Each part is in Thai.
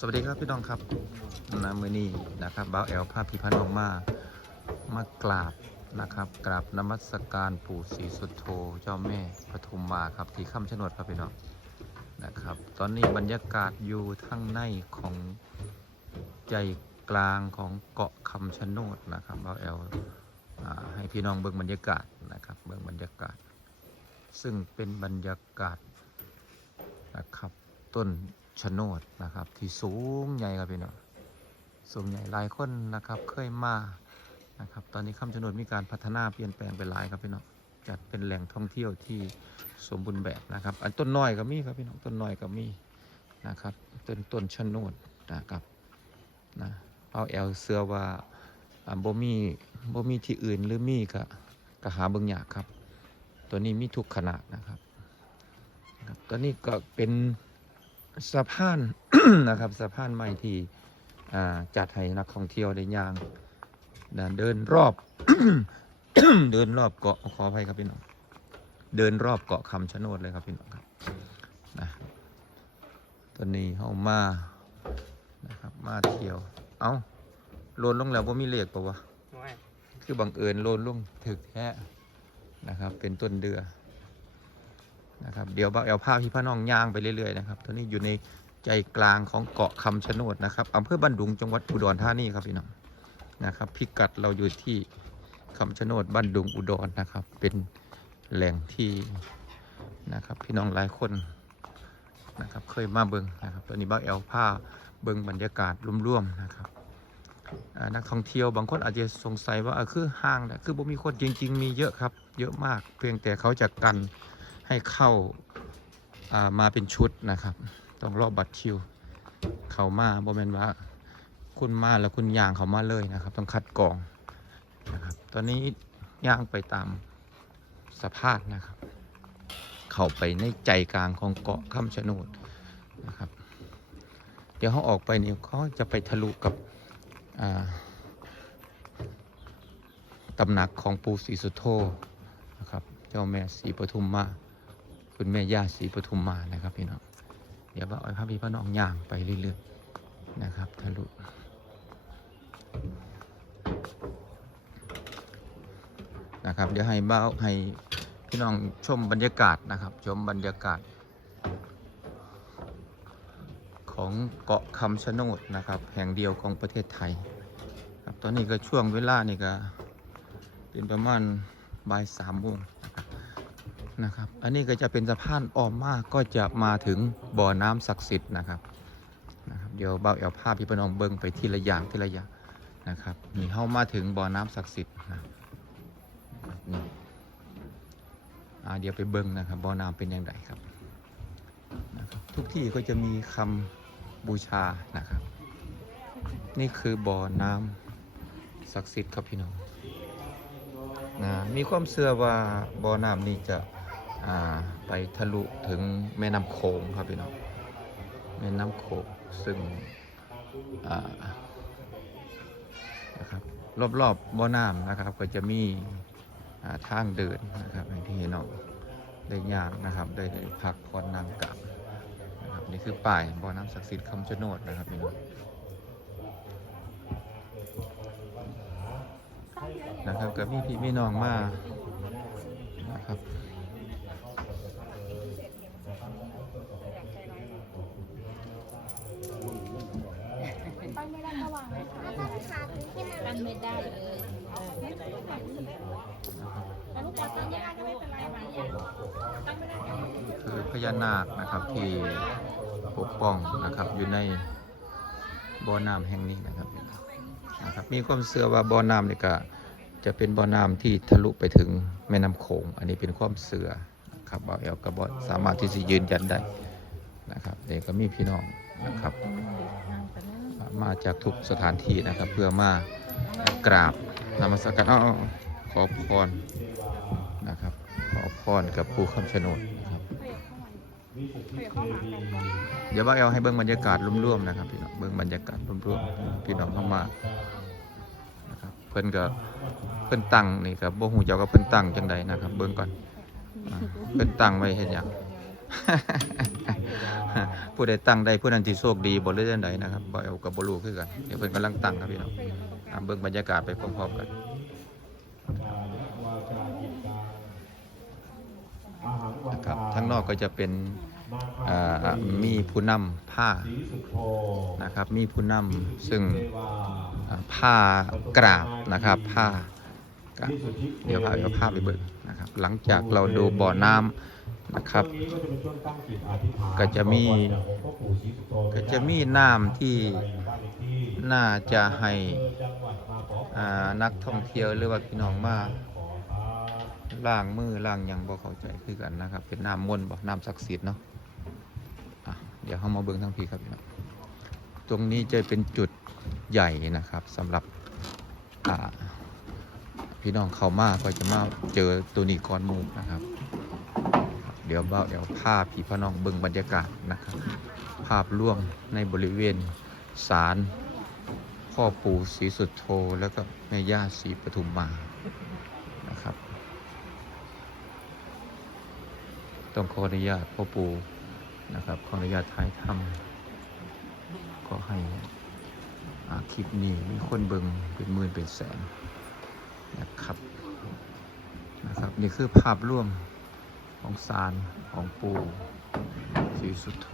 สวัสดีครับพี่น้องครับนะมือนี้นะครับบ้าวแอลภาพพิพันธ์ออกมามากราบนะครับกราบนมัสการปู่ศรีสุโธเจ้าแม่ปทุมมาครับที่คำชะโนดครับพี่น้องนะครับ ตอนนี้บรรยากาศอยู่ทั้งในของใจกลางของเกาะคำชะโนดนะครับบ้าวแอลอให้พี่น้องเบิ่งบรรยากาศนะครับเบิ่งบรรยากาศ ซึ่งเป็นบรรยากาศนะครับต้น ชะโนดนะครับ ที่สูงใหญ่ครับพี่น้องสูงใหญ่หลายคนนะครับเคยมานะครับ ตอนนี้คำชะโนดมีการพัฒนาเปลี่ยนแปลงไปหลายครับพี่น้องจัดเป็นแหล่งท่องเที่ยวที่สมบูรณ์แบบนะครับ อันต้นน้อยก็มีครับพี่น้องต้นน้อยก็มีนะครับต้นต้นชะโนดนะครับนะเอาแอลเสือว่าอ่าบ่มีบ่มีที่อื่นหรือมีก็ก็หาเบิ่งยากครับ ตัวนี้มีทุกขนาดนะครับนะครับตัวนี้ก็เป็น สะพานนะครับสะพานใหม่ที่อ่าจัดให้นักท่องเที่ยวได้ย่างนะเดินรอบ เดินรอบเกาะขออภัยครับพี่น้องเดินรอบเกาะคำชะโนดเลยครับพี่น้องครับนะตัวนี้เข้ามานะครับมาเที่ยว เอา้าโลนลงแล้วว่ามีเลขปะวะไม่คือบังเอิญโลนลงถึกแท้นะครับ เป็นต้นเดือ นะครับเดี๋ยวบักแอลภาพพี่พระน้องย่างไปเรื่อยๆนะครับตัวนี้อยู่ในใจกลางของเกาะคำชะโนดนะครับอำเภอบ้านดุงจังหวัดอุดรธานีครับพี่น้องนะครับพิกัดเราอยู่ที่คำชะโนดบ้านดุงอุดรนะครับ เป็นแหล่งที่นะครับพี่น้องหลายคนนะครับเคยมาเบิงนะครับตัวนี้บักแอลภาเบิงบรรยากาศร่วมๆนะครับนักท่องเที่ยวบางคนอาจจะสงสัยว่าคือห้างนะคือบ่มีคนจริง ๆ มีเยอะครับ เยอะมาก เพียงแต่เขาจะกัน ให้เข้าามาเป็นชุดนะครับ ต้องรอบบัตรคิว เขามาบ่แมนว่าคุณมาแล้วคุณย่างเขามาเลยนะครับ ต้องคัดกรองนะครับ ตอนนี้ย่างไปตามสะพานนะครับ เข้าไปในใจกลางของเกาะคำชะโนดนะครับ เดี๋ยวเขาออกไปนี่เขาจะไปทะลุกับอ่าตำหนักของปู่ศรีสุโธนะครับ เจ้าแม่ศรีปทุมมา คุณแม่ย่าศรีปทุมมานะครับพี่น้องเดี๋ยวว่าอ้อยพระพี่พระน้องย่างไปเรื่อยๆนะครับทะลุนะครับ เดี๋ยวให้บ้าวให้พี่น้องชมบรรยากาศนะครับ ชมบรรยากาศ ของเกาะคำชะโนดนะครับ แห่งเดียวของประเทศไทยครับตอนนี้ก็ช่วงเวลานี่ก็เป็นประมาณบ่ายสามโมง นะครับ อันนี้ก็จะเป็นสะพานอ้อมมากก็จะมาถึงบ่อน้ำศักดิ์สิทธิ์นะครับนะครับ เดี๋ยวเบาแอลภาพพี่พน้องเบิ้งไปทีละอย่างทีละอย่างนะครับนี่เข้ามาถึงบ่อน้ำศักดิ์สิทธิ์นะนี่เดี๋ยวไปเบิ้งนะครับบ่อน้ำเป็นยังไงครับนะครับ ทุกที่ก็จะมีคำบูชานะครับ นี่คือบ่อน้ำศักดิ์สิทธิ์ครับพี่น้องนะมีความเชื่อว่าบ่อน้ำนี้จะ ไปทะลุถึงแม่น้ำโขงครับพี่น้องแม่น้ำโขงซึ่งนะครับรอบๆบบ่อน้ำนะครับ ก็จะมีทางเดินนะครับให้พี่น้องได้ย่างนะครับ ได้ได้พักผ่อนนั่งกับนะครับนี่คือป้ายบ่อน้ำศักดิ์สิทธิ์คำชะโนดนะครับพี่น้องนะครับกับพี่พี่น้องมานะครับ ตั้งไม่ได้ก็วางไว้ค่ะ ตั้งเม่ได้ก็ได้เป็นไรคือพญานาคนะครับที่ปกป้องนะครับอยู่ในบ่อน้ำแห่งนี้นะครับนะครับ มีความเชื่อว่าบ่อน้ำนี่ก็จะเป็นบ่อน้ำที่ทะลุไปถึงแม่น้ำโขง อันนี้เป็นความเชื่อนะครับบ่าวเอลกับบสามารถที่จะยืนยันได้นะครับเด็กก็มีพี่น้องนะครับ มาจากทุกสถานที่นะครับ เพื่อมากราบนมัสการอ้อขอพรนะครับ ขอพรกับปู่คำชะโนดนะครับเดี๋ยวว่าเอาให้เบิ่งบรรยากาศร่วมๆนะครับพี่น้องเบิ่งบรรยากาศร่วมๆพี่น้องเข้ามานะครับเพิ่นก็เพิ่นตั้งนี่ครับบ่ฮู้เจ้าก็เพิ่นตั้งจังใดนะครับ เบิ่งก่อนเพิ่นตั้งไว้เฮ็ดหยัง ผู้ใดตั้งได้ผู้นั้นที่โชคดีบ่หรือจังไดนะครับบ่เอากับบ่รู้คือกันเดี๋ยวเพิ่นกำลังตั้งครับพี่น้องเบิ่งบรรยากาศไปพร้อมๆกันนะครับทั้งนอกก็จะเป็นมีผู้นำผ้านะครับ มีผู้นำซึ่งผ้ากราบนะครับผ้าเดี๋ยวพาเดี๋ยวพาไปเบิ่งนะครับ หลังจากเราดูบ่อน้ำนะครับ ก็จะมีก็จะมีน้ำที่น่าจะให้อ่านักท่องเที่ยวหรือว่าพี่น้องมาล้างมือล้างหยังบ่เข้าใจคือกันนะครับ เป็นน้ำมนต์บ่น้ำศักดิ์สิทธิ์เนาะอะเดี๋ยวเฮามาเบิ่งทั้งพี่ครับพี่น้องตรงนี้จะเป็นจุดใหญ่นะครับสำหรับอ่า พี่น้องเข้ามาก็จะมาเจอตัวนี้ก่อนมูนะครับ เดี๋ยวเบาเดี๋ยวภาพพี่พน้องเบิ่งบรรยากาศนะครับ ภาพร่วมในบริเวณศาลพ่อปู่ศรีสุดโธแล้วก็แม่ย่าศรีปทุมมานะครับ ต้องขออนุญาตพ่อปู่นะครับ ขออนุญาตถ่ายทำก็ให้คลิปนี้มีคนเบิ่งเป็นหมื่นเป็นแสน นะครับนะครับ นี่คือภาพร่วมของสารของปูศรีสุโธ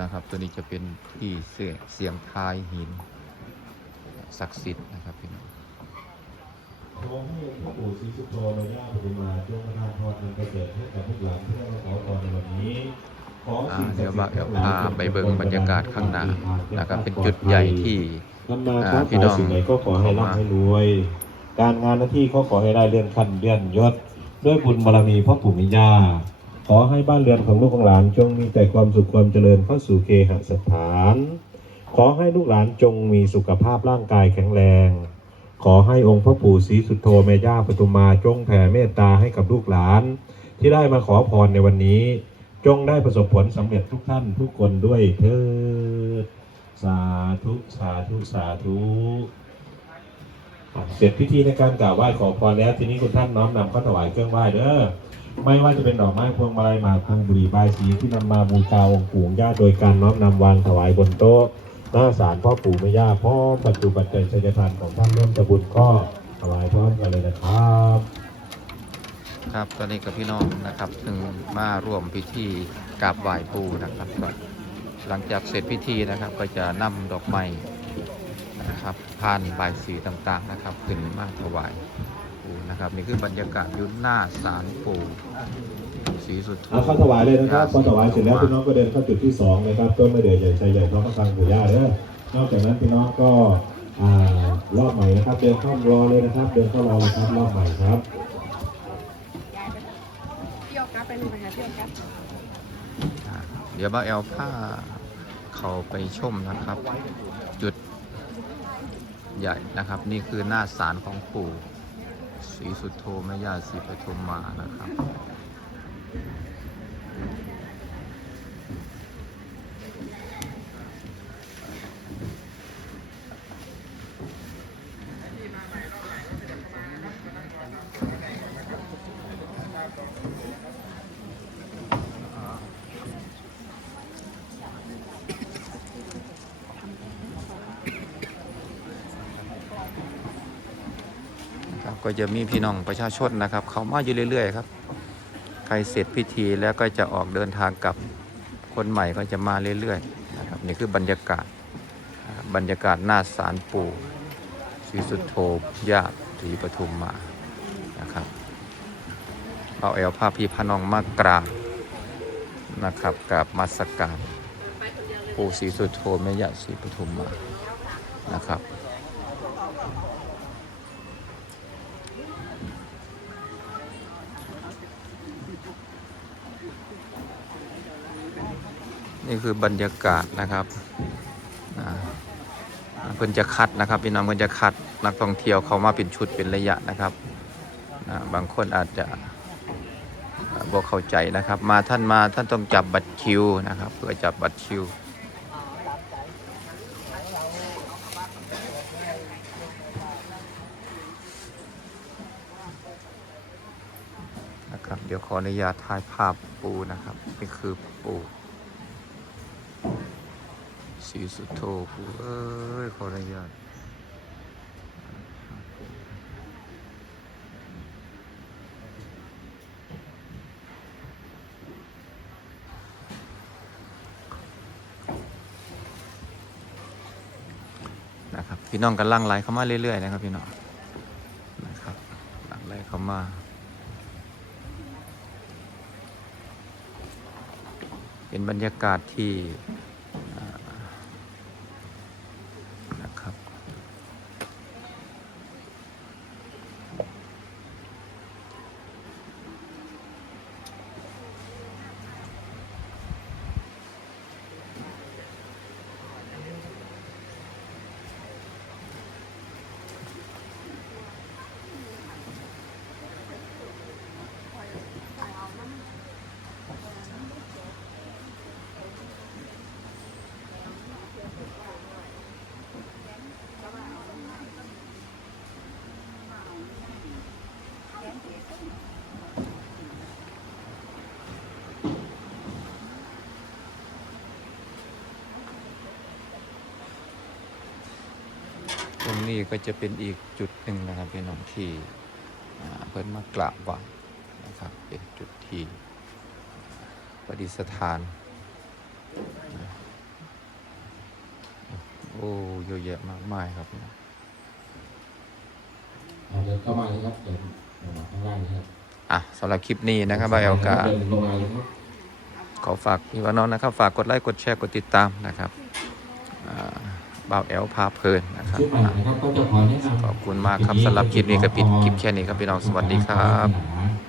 นะครับ ตัวนี้จะเป็นที่เสียงเสียงทายหิน ศักดิ์สิทธิ์นะครับพี่น้องขอให้พ่อปู่ศรีสุโธและย่าปฐุมมาจงประทานพรอันประเสริฐให้กับลูกหลานเพื่อมาขอพรในวันนี้ขออ่าสิ่งศัเดี๋กยวดิ์สิว่าทธิ์เดี๋ยวทั้งหลพายไปเบิ่งบรรยากาศข้างหน้านะครับเป็นจุดใหญ่ที่นำมาอ่าค้าพี่ขายน้องสิ่งไหนก็ขอให้ร่ำให้รวย การงานหน้าที่ก็ขอให้ได้เลื่อนขั้นเลื่อนยศ ด้วยบุญบารมีพ่อปู่มิย่าขอให้บ้านเรือนของลูกของหลานจงมีแต่ความสุขความเจริญเข้าสู่เคหสถาน ขอให้ลูกหลานจงมีสุขภาพร่างกายแข็งแรง ขอให้องค์พระปู่ศรีสุโธแม่ย่าปทุมมาจงแผ่เมตตาให้กับลูกหลาน ที่ได้มาขอพรในวันนี้ จงได้ประสบผลสำเร็จทุกท่านทุกคนด้วยเถิดสาธุ สาธุ สาธุ เสร็จพิธีในการกราบไหว้ขอพรแล้ว ทีนี้คุณท่านน้อมนำเข้าถวายเครื่องไหว้เด้อไม่ว่าจะเป็นดอกไม้พวงมาลัยหมากพวงบุหรี่บสีที่นำมาบูชาองค์ปู่ย่าโดยการน้อมนำวางถวายบนโต๊ะหน้าศาลพ่อปู่แม่ย่าพร้อปัจจุบันใจชัยทานของท่านร่วมจะบุญก็ถวายพร้อมกันเลยนะครับครับตอนนี้กับพี่น้องนะครับถึงมาร่วมพิธีกราบไหว้ปู่นะครับก็หลังจากเสร็จพิธีนะครับ ก็จะนำดอกไม้ นะครับผ่านใบายสีต่างๆนะครับขึ้นมาถวายปูนะครับนี่คือบรรยากาศอยุ่หน้าศาลปู่ศรีสุโธเอาเข้าถวายเลยนะครับพอถวายเสร็จแล้วพี่น้องก็เดินเข้าจุดที่สองนะครับต้นมะเดื่อใหญ่ใจใหญ่พร้อมกับฟังปู่ย่าเด้อนอกจากนั้นพี่น้องก็อ่ารอบใหม่นะครับ เดินเข้ารอเลยนะครับ เดินเข้ารอเลยครับรอบใหม่ครับเที่ยวกับไปหนึ่งนะคะเที่ยวกับอ่าเดี๋ยวบ้าแอลผ้าเขาไปชมนะครับ จุด ใหญ่นะครับ นี่คือหน้าศาลของปู่ศรีสุโธแม่ย่าศรีปทุมมานะครับ ก็จะมีพี่น้องประชาชนนะครับ เขามาอยู่เรื่อยๆครับใครเสร็จพิธีแล้วก็จะออกเดินทางกลับคนใหม่ก็จะมาเรื่อยๆนะครับนี่คือบรรยากาศบรรยากาศหน้าศาลปู่ศรีสุโธญาติศรีปทุมมานะครับเอาเอลภาพพี่พน้องมากราบนะครับกราบมาสกการปู่ศรีสุโธแม่ย่าศรีปทุมมานะครับ นี่คือบรรยากาศนะครับเพิ่นจะคัดนะครับพี่น้องเพิ่นจะคัดนักท่องเที่ยวเข้ามาเป็นชุดเป็นระยะนะครับบางคนอาจจะบอกเข้าใจนะครับ มาท่านมาท่านต้องจับบัตรคิวนะครับ เพื่อจับบัตรคิวนะครับเดี๋ยวขออนุญาตถ่ายภาพปูนะครับ นี่คือปู สีสุดโทปู่เอ้ย ขออนุญาตนะครับพี่น้องกันล่งไหลเข้ามาเรื่อยๆนะครับพี่น้องนะครับลังไหลเข้ามาเป็นบรรยากาศที่ นี้ก็จะเป็นอีกจุดหนึ่งนะครับพี่น้องที่อ่าเพิ่นมากราบไหว้นะครับเป็นจุดที่ประดิษฐานนะโอ้เยอะแยะมากมายครับพี่น้องเอาเดินเข้ามาเลยครับเดินลงมาข้างล่างเลยครับอะสำหรับคลิปนี้นะครับบายเอลกาเดินลงมาเลยครับขอฝากพี่ว่าน้องนะครับ ฝากกดไลค์กดแชร์กดติดตามนะครับอ่า บ่าวแอลพาเพลินนะครับชุดใหม่นะครับก็จะขอแนะนำขอบคุณมากครับสำหรับคลิปนี้ก็ปิดคลิปแค่นี้ครับพี่น้องสวัสดีครับศาสนา